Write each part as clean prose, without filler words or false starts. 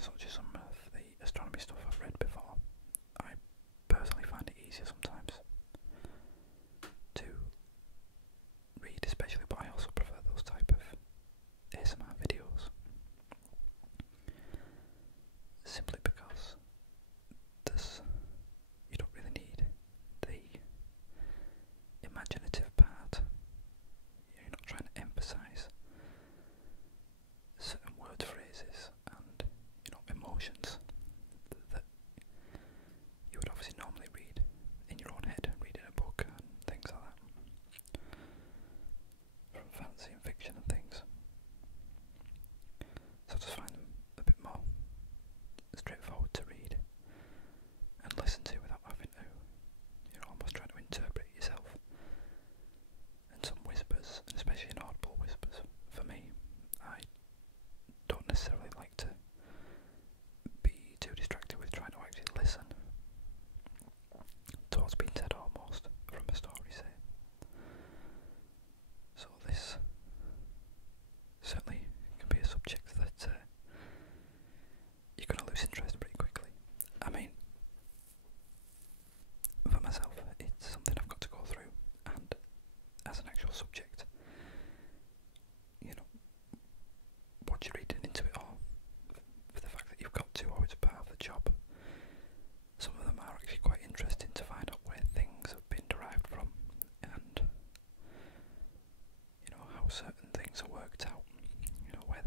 such as some of the astronomy stuff I've read before, I personally find it easier sometimes to read, especially, but I also prefer those type of ASMR videos, simply because you don't really need the imaginative part. You're not trying to emphasise certain word phrases and emotions that you would obviously normally read in your own head, read in a book and things like that, from fantasy and fiction and things. So I just find them a bit more straightforward to read and listen to without having to, almost trying to interpret it yourself. And some whispers, and especially inaudible whispers, for me, I don't necessarily like to be too distracted with trying to actually listen to what's being said almost from a story, say. So this certainly can be a subject that you're going to lose interest pretty quickly. I mean, for myself, it's something I've got to go through, and as an actual subject, once you're reading into it all, for the fact that you've got to, or it's part of the job, some of them are actually quite interesting to find out where things have been derived from, and how certain things are worked out, where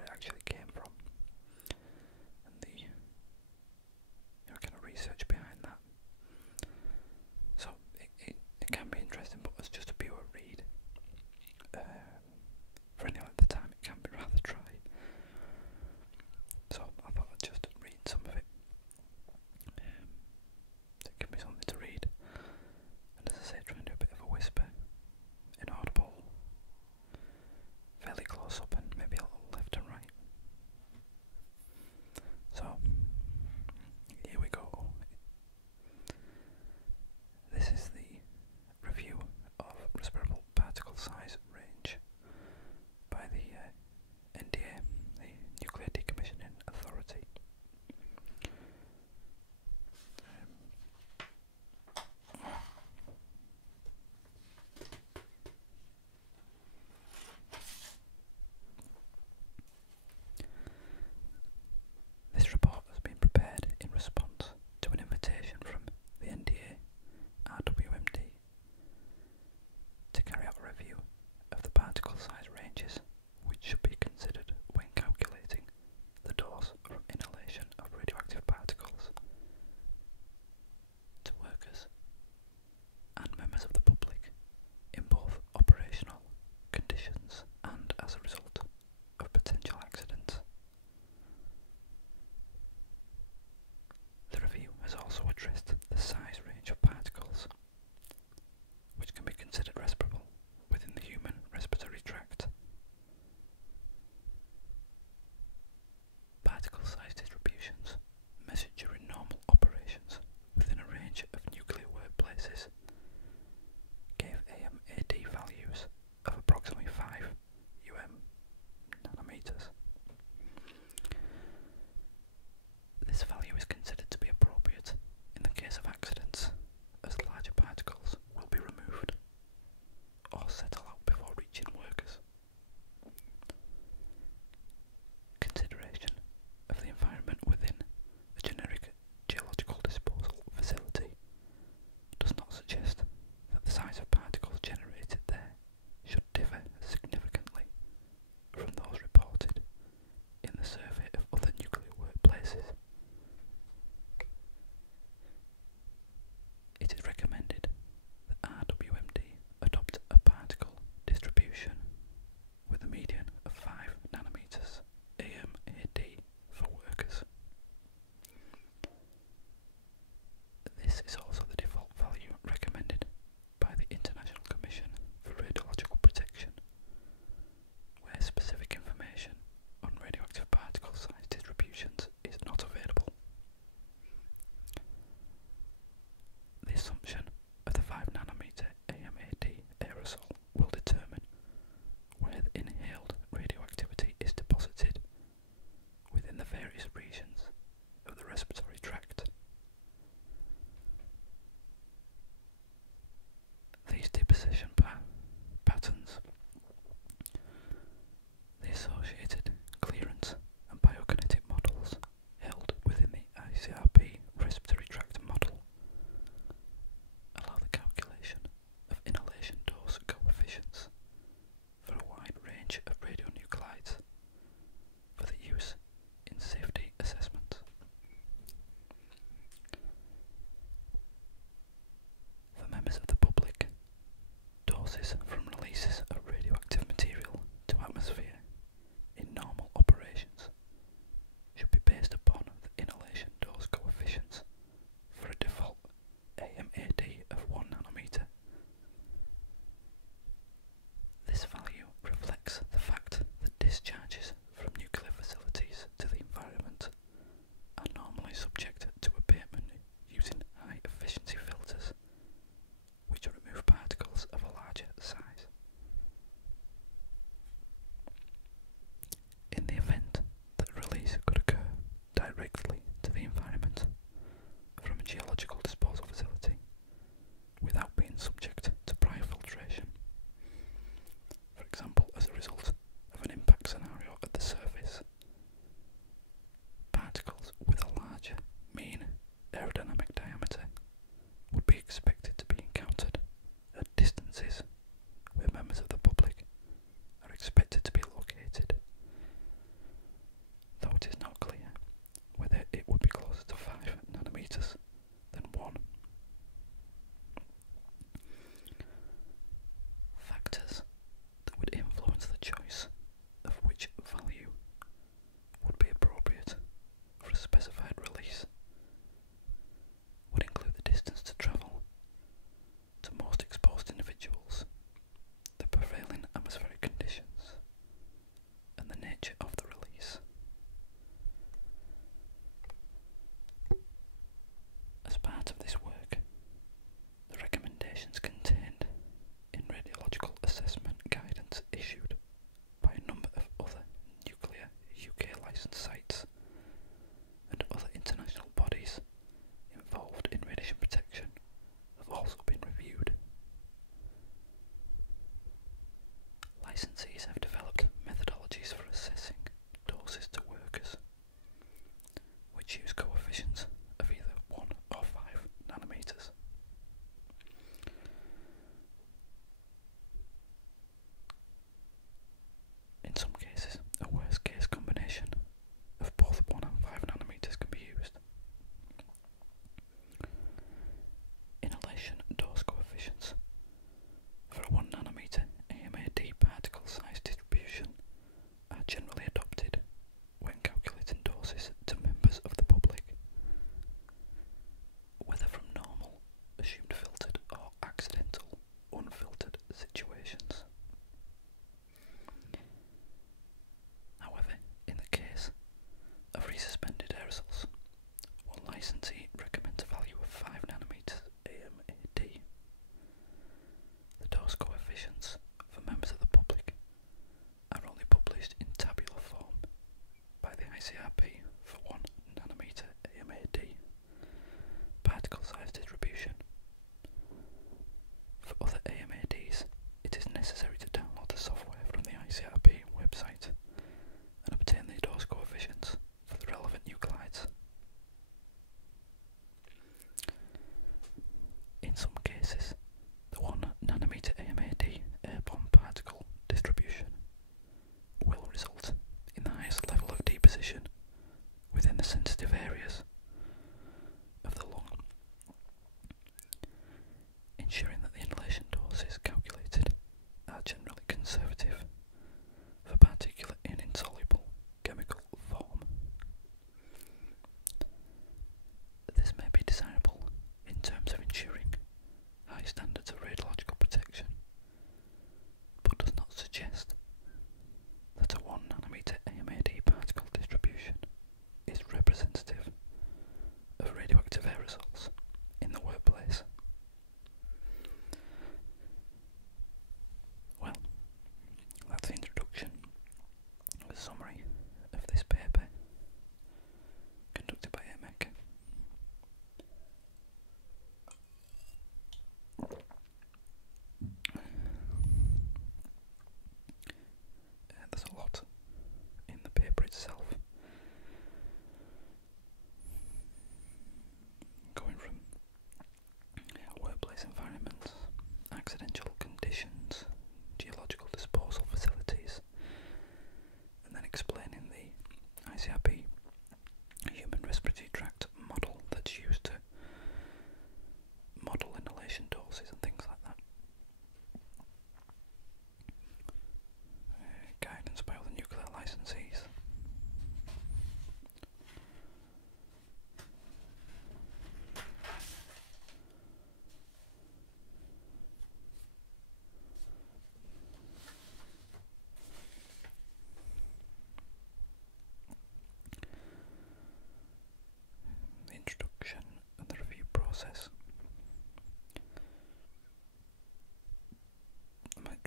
it actually came from, and the kind of research behind that. So it can be interesting, but as just a pure read, for any length of time, it can be rather dry. So I thought I'd just read some of it. It can be something to read, and as I say, try and do a bit of a whisper, inaudible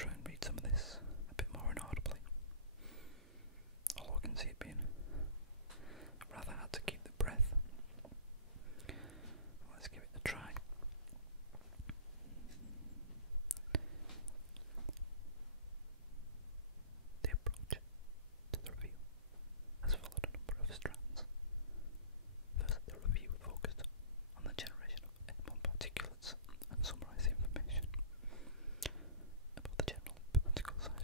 try and read some of this a bit more inaudibly. Although I can see it being rather hard to keep the breath. Let's give it a try. The approach to the review has followed a number of strands. First, the review focused on the generation of airborne particulates and summarised the information about the general particle size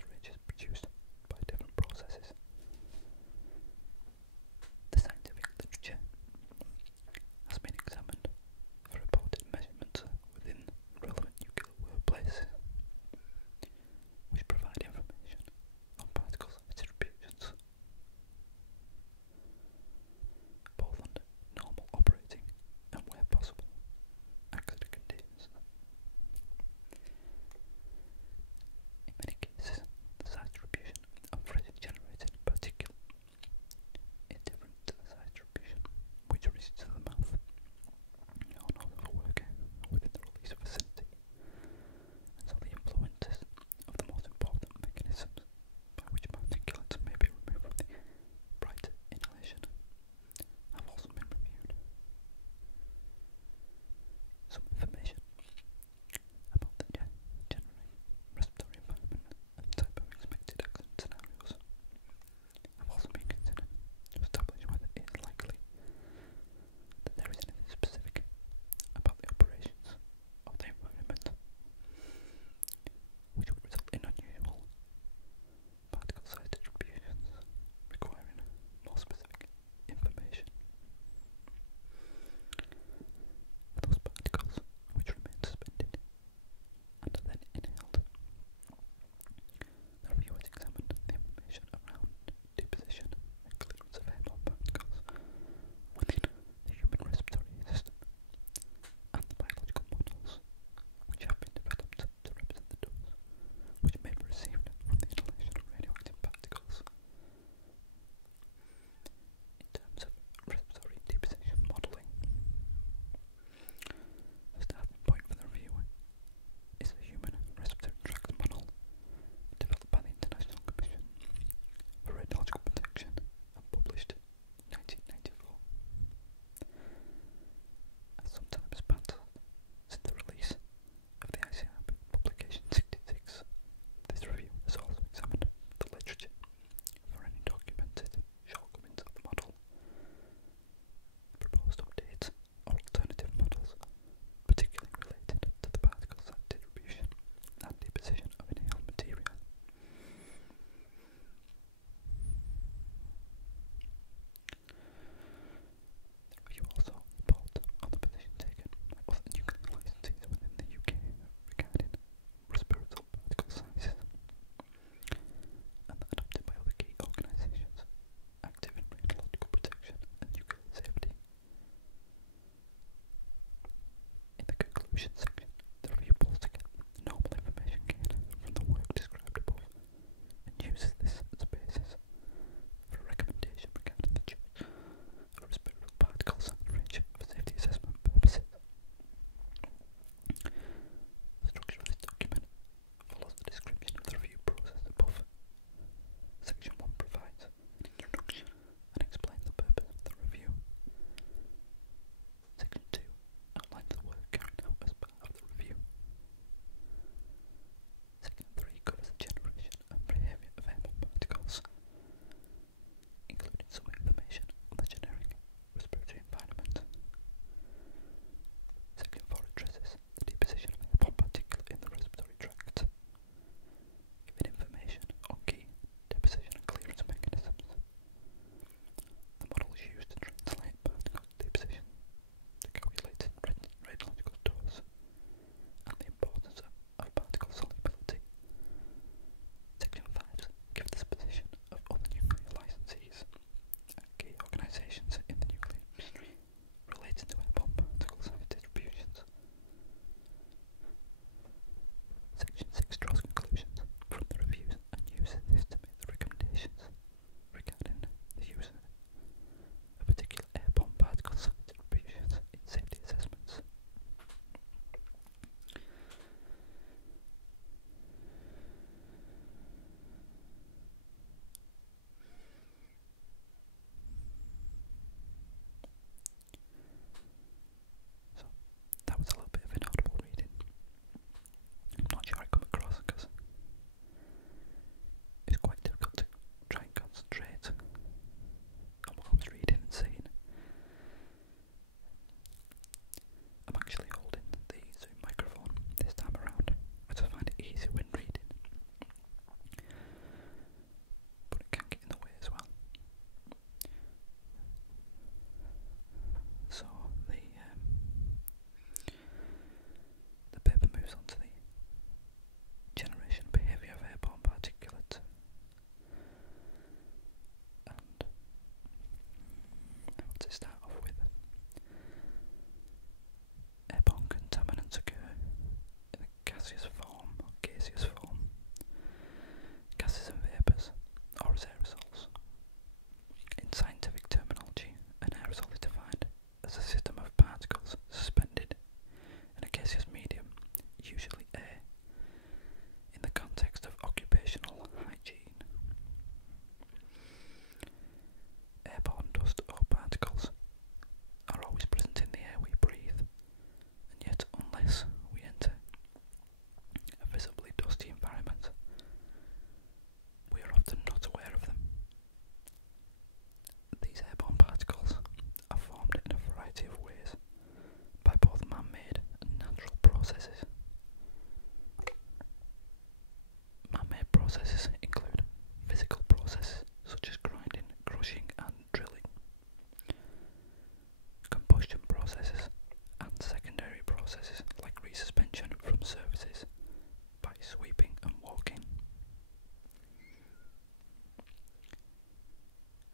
sweeping and walking.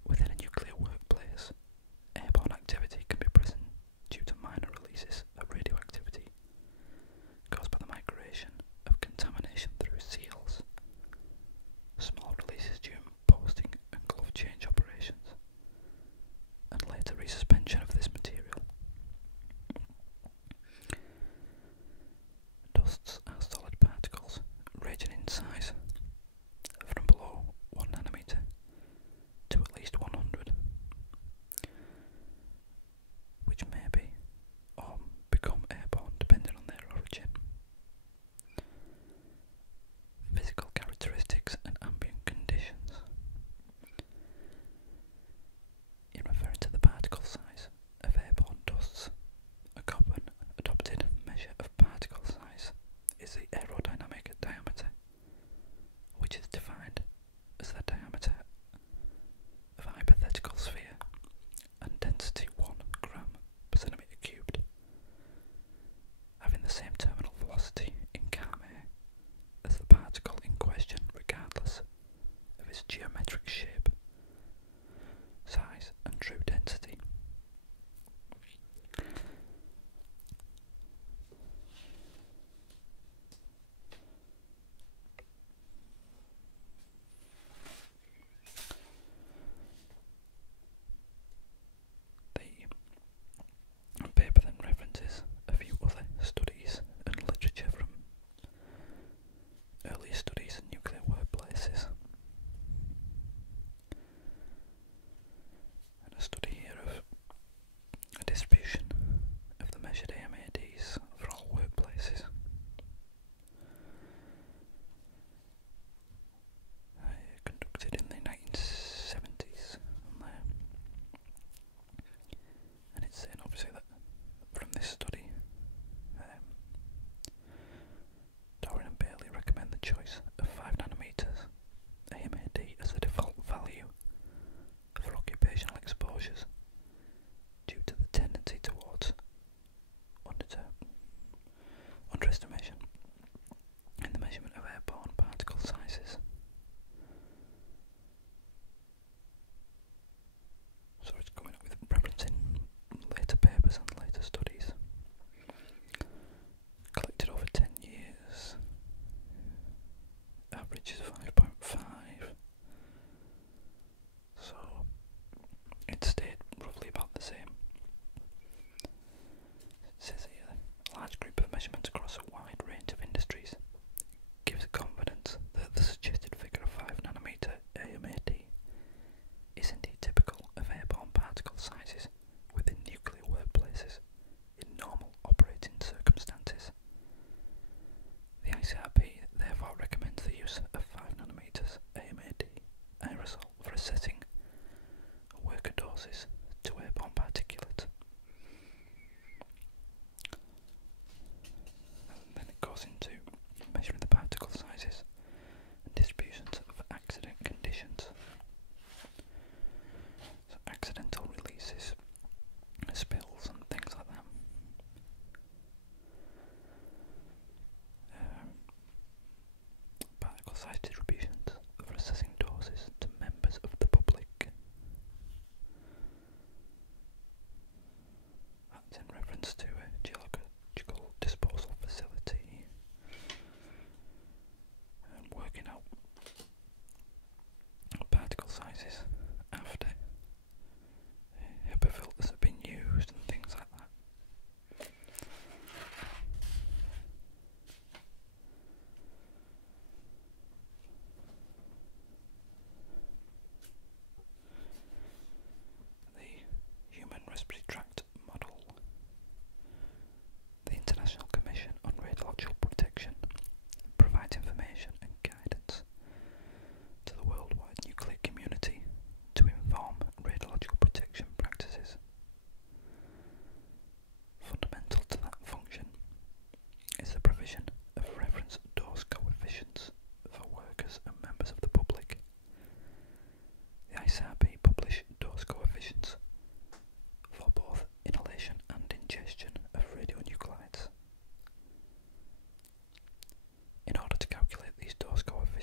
Within a nuclear workplace, airborne activity can be present due to minor releases of radioactivity caused by the migration of contamination through seals, small releases during posting and glove change operations, and later resuspension of this material. Dusts are solid particles ranging in size from below 1 nanometer to at least 100, which may be or become airborne depending on their origin. Physical characteristics and ambient conditions. In referring to the particle size of airborne dusts, a common adopted measure of particle size is the aerodynamic diameter, which is defined as the diameter of a hypothetical sphere and density 1 gram per centimetre cubed, having the same terminal velocity in calm air as the particle in question regardless of its geometric shape, size and true density. The paper then references a few other studies and literature from earlier studies in nuclear workplaces. And a study here of a distribution of the measured AMECs for all workplaces. Conducted in the 1970s, and it's saying obviously that from this study, Doran and Bailey recommend the choice of 5 nanometers AMEC as the default value for occupational exposures due to the tendency towards underestimation in the measurement of airborne particle sizes. So it's coming up with referencing later papers and later studies collected over 10 years. Average is 5.5. So it stayed roughly about the same. It says here, a large group of measurements across a wide range of industries gives confidence that the suggested figure of 5 nanometer AMEC is indeed typical of airborne particle sizes within nuclear workplaces in normal operating circumstances. The ICRP therefore recommends the use of 5 nanometer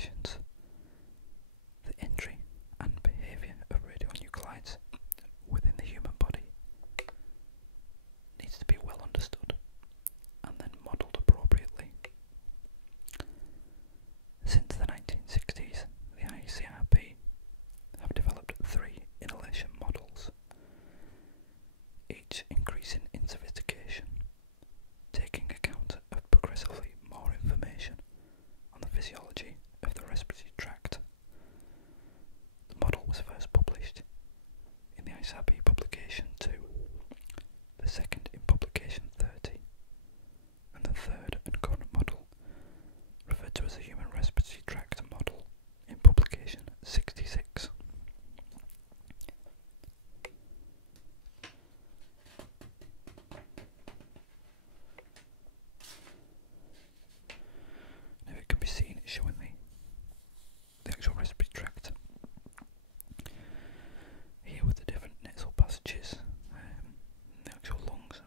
conditions, the entry and behaviour of radionuclides within the human body needs to be well understood and then modelled appropriately. Since the 1960s, the ICRP have developed 3 inhalation models, each increasing in sophistication, taking account of progressively more information on the physiology of the respiratory tract. The model was first published in the ICRP publication 2, the second in publication 30, and the third and current model, referred to as the human respiratory tract model, in publication 66. Now it can be seen showing the actual respiratory tract here with the different nasal passages, the actual lungs,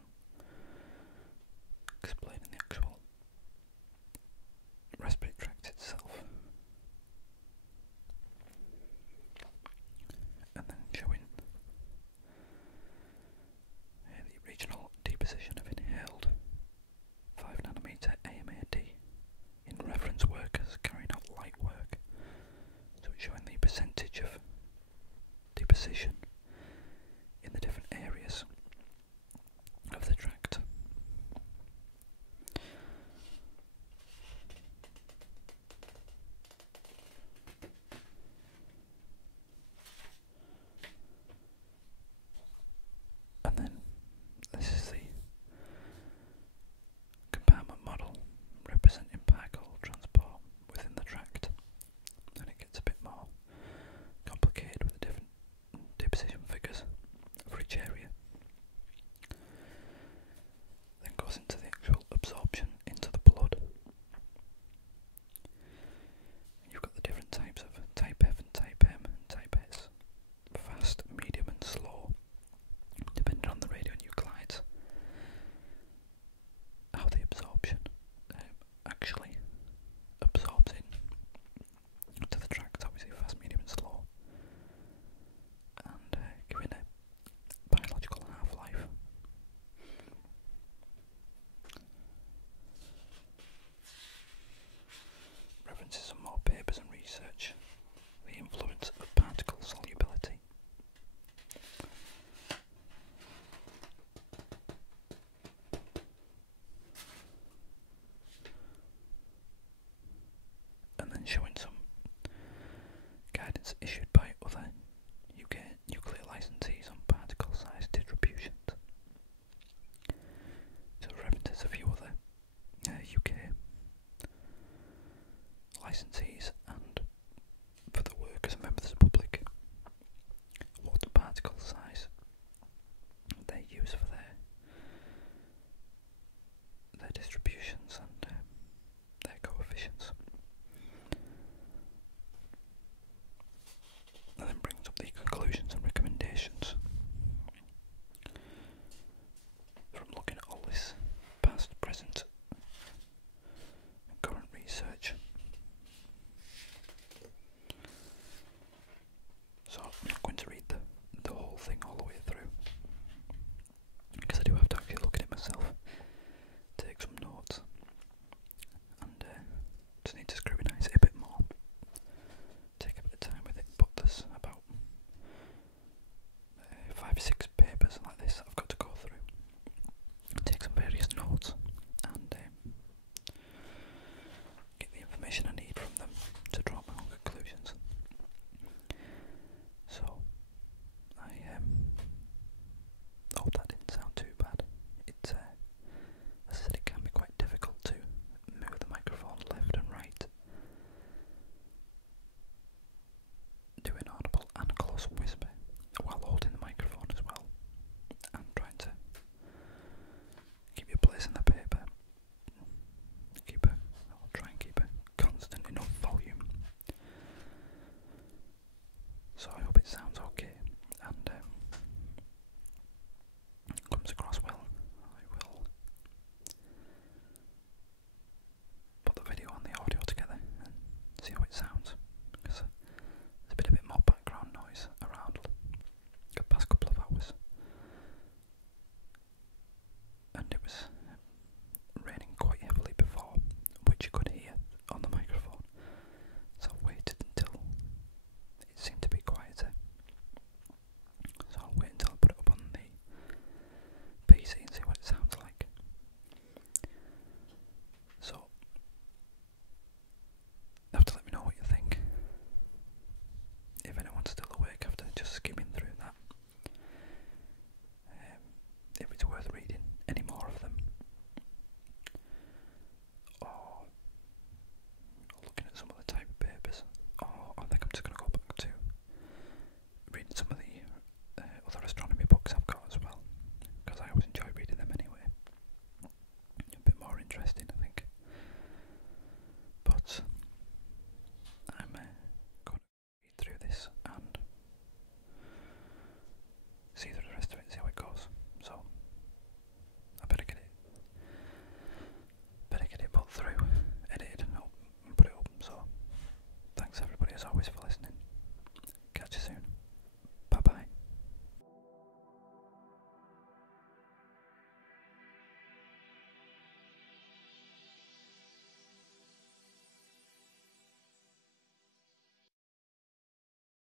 explaining the actual respiratory tract itself, and then showing the regional deposition of inhaled 5nm AMEC in reference workers carrying out light work. So it's showing the percentage of deposition in the different areas of the tract. And then this is the compartment model representing particle transport within the tract, and it gets a bit more complicated with the different deposition figures for each area. Then goes into the actual absorption into the blood. You've got the different types of type F and type M and type S, fast, medium and slow, depending on the radionuclides, how the absorption actually absorbs into the tract, obviously fast, medium and slow, and giving a biological half-life. References some more papers and research, the influence of particle solubility. And then showing some guidance issued by other UK nuclear licensees on particle size distributions. So references a few other UK licensees